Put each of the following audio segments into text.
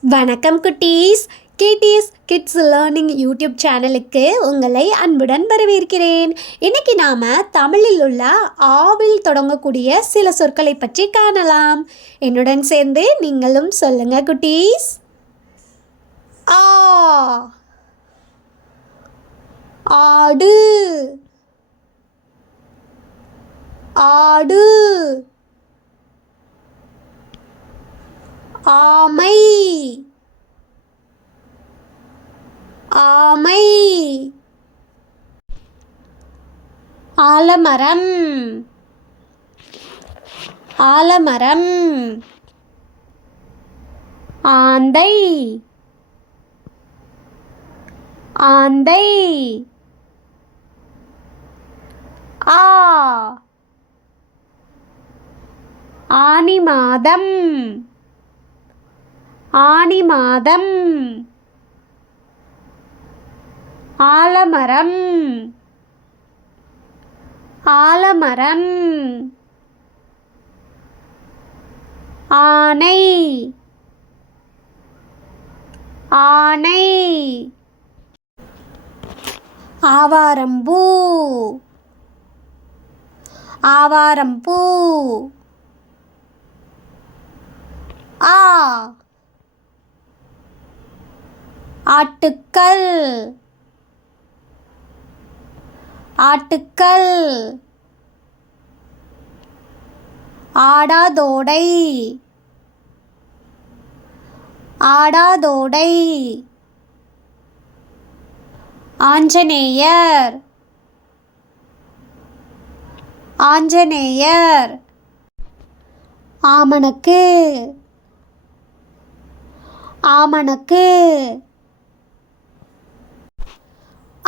வணக்கம் குட்டீஸ். KDS kids learning YouTube சேனலுக்கு உங்களை அன்புடன் வரவேற்கிறேன். இன்னைக்கு நாம தமிழில் உள்ள ஆவில் தொடங்கக்கூடிய சில சொற்களை பற்றி காணலாம். என்னுடன் சேர்ந்து நீங்களும் சொல்லுங்க குட்டீஸ். ஆ, ஆடு, ஆடு, ஆமை, ஆமை, ஆலமரம், ஆலமரம், ஆந்தை, ஆந்தை, ஆ, ஆனி மாதம், ஆனி மாதம், ஆலமரம், ஆலமரம், ஆனை, ஆனை, ஆவாரம்பூ, ஆவாரம்பூ, ஆ, ஆட்டுக்கல், ஆட்டுக்கல், ஆடாதோடை, ஆடாதோடை, ஆஞ்சநேயர், ஆஞ்சநேயர், ஆமணக்கு, ஆமணக்கு,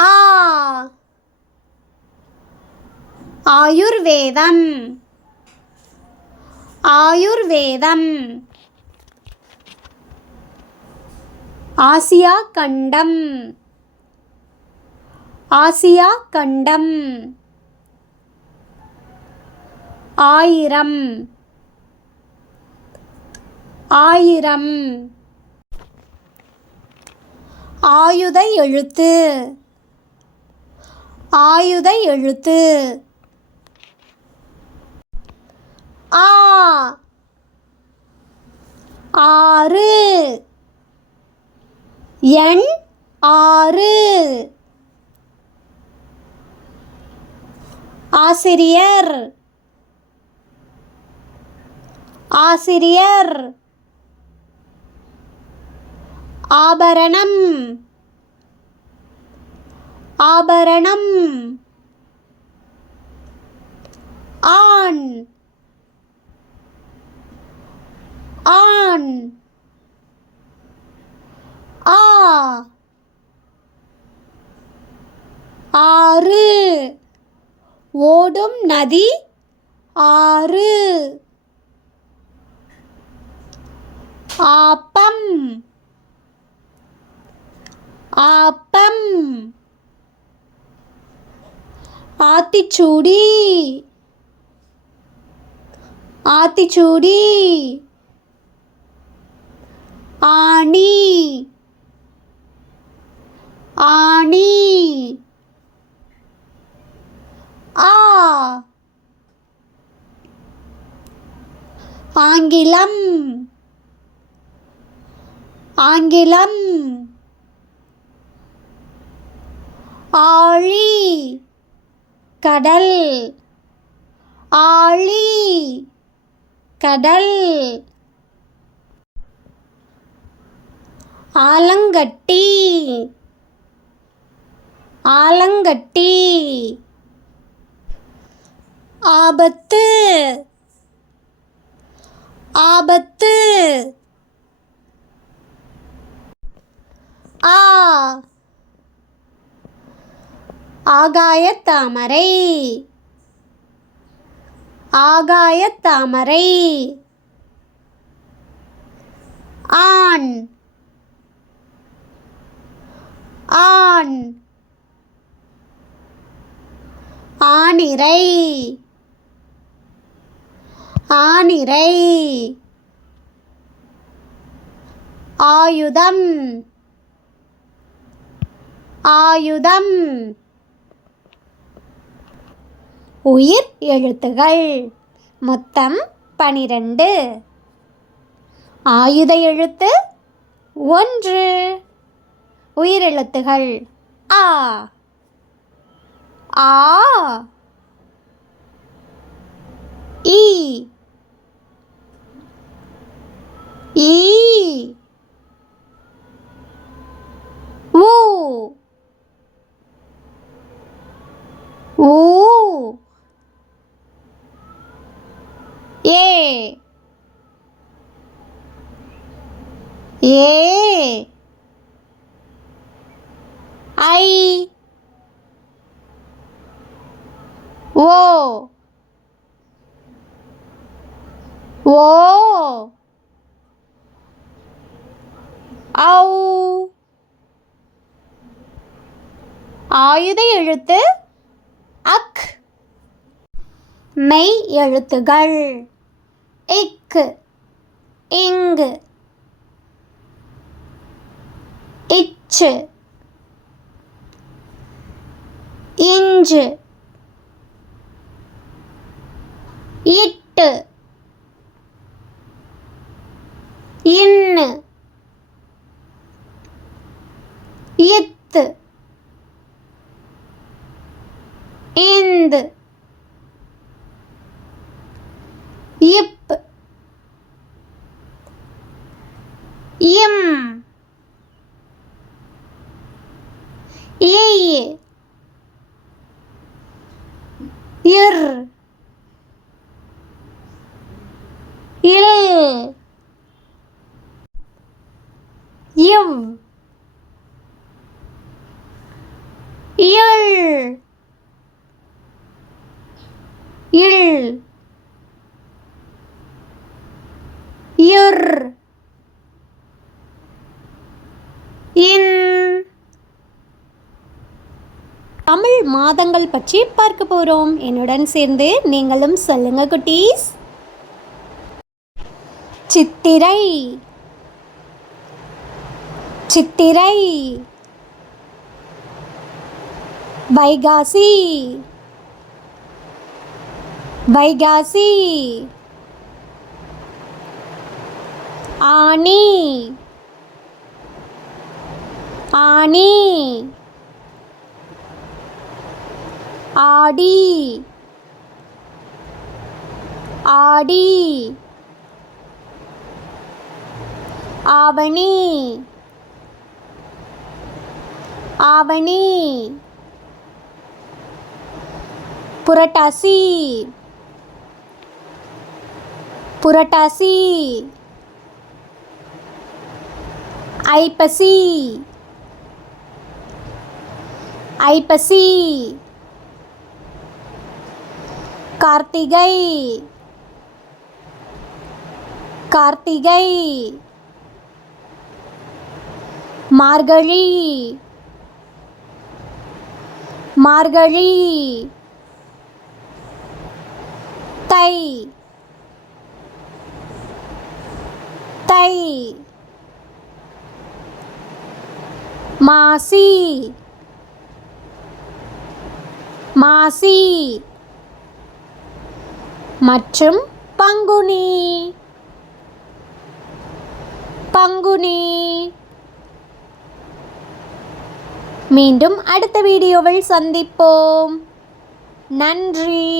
ஆ, ஆயுர்வேதம், ஆயுர்வேதம், ஆசியா கண்டம், ஆசியா கண்டம், ஆயிரம், ஆயிரம், ஆயுத எழுத்து, ஆயுத எழுத்து, ஆ, ஆறு, எண் ஆறு, ஆசிரியர், ஆசிரியர், ஆபரணம், ஆபரணம், ஆண், ஆண், ஆ, ஆறு, ஓடும் நதி, ஆறு, ஆப்பம், ஆப்பம், ஆத்திச்சூடி, ஆத்திச்சூடி, ஆணி, ஆணி, ஆ, ஆங்கிலம், ஆங்கிலம், ஆழி, கடல், ஆழி, கடல், ஆலங்கட்டி, ஆலங்கட்டி, ஆபத்து, ஆபத்து, ஆ, ஆகாயத்தாமரை, ஆகாயத்தாமரை, ஆண், ஆண், ஆனிரை, ஆனிரை, ஆயுதம் ஆயுதம். உயிர் எழுத்துகள் மொத்தம் 12. ஆயுத எழுத்து 1. உயிரெழுத்துகள் ஆ ஆ ஈ ஈ ஊ ஊ ஏ ஏ ஐ ஓ ஓ ஔ. ஆயுத எழுத்து அக். மெய் எழுத்துகள் இக்கு இங்கு இச்சு இஞ்சு இட்டு இன்னு இத்து இந்து இப் இம் இய் இர் இல் இவ் இள் இல் இர் இன். தமிழ் மாதங்கள் பற்றி பார்க்க போகிறோம். என்னுடன் சேர்ந்து நீங்களும் சொல்லுங்க குட்டீஸ். சித்திரை சித்திரை வைகாசி வைகாசி ஆனி ஆனி ஆடி ஆடி ஆவணி ஆவணி புரட்டாசி புரட்டாசி ஐப்பசி ஐப்பசி கார்த்திகை கார்த்திகை மார்கழி மார்கழி தை தை மாசி மாசி மற்றும் பங்குனி பங்குனி. மீண்டும் அடுத்த வீடியோவில் சந்திப்போம். நன்றி.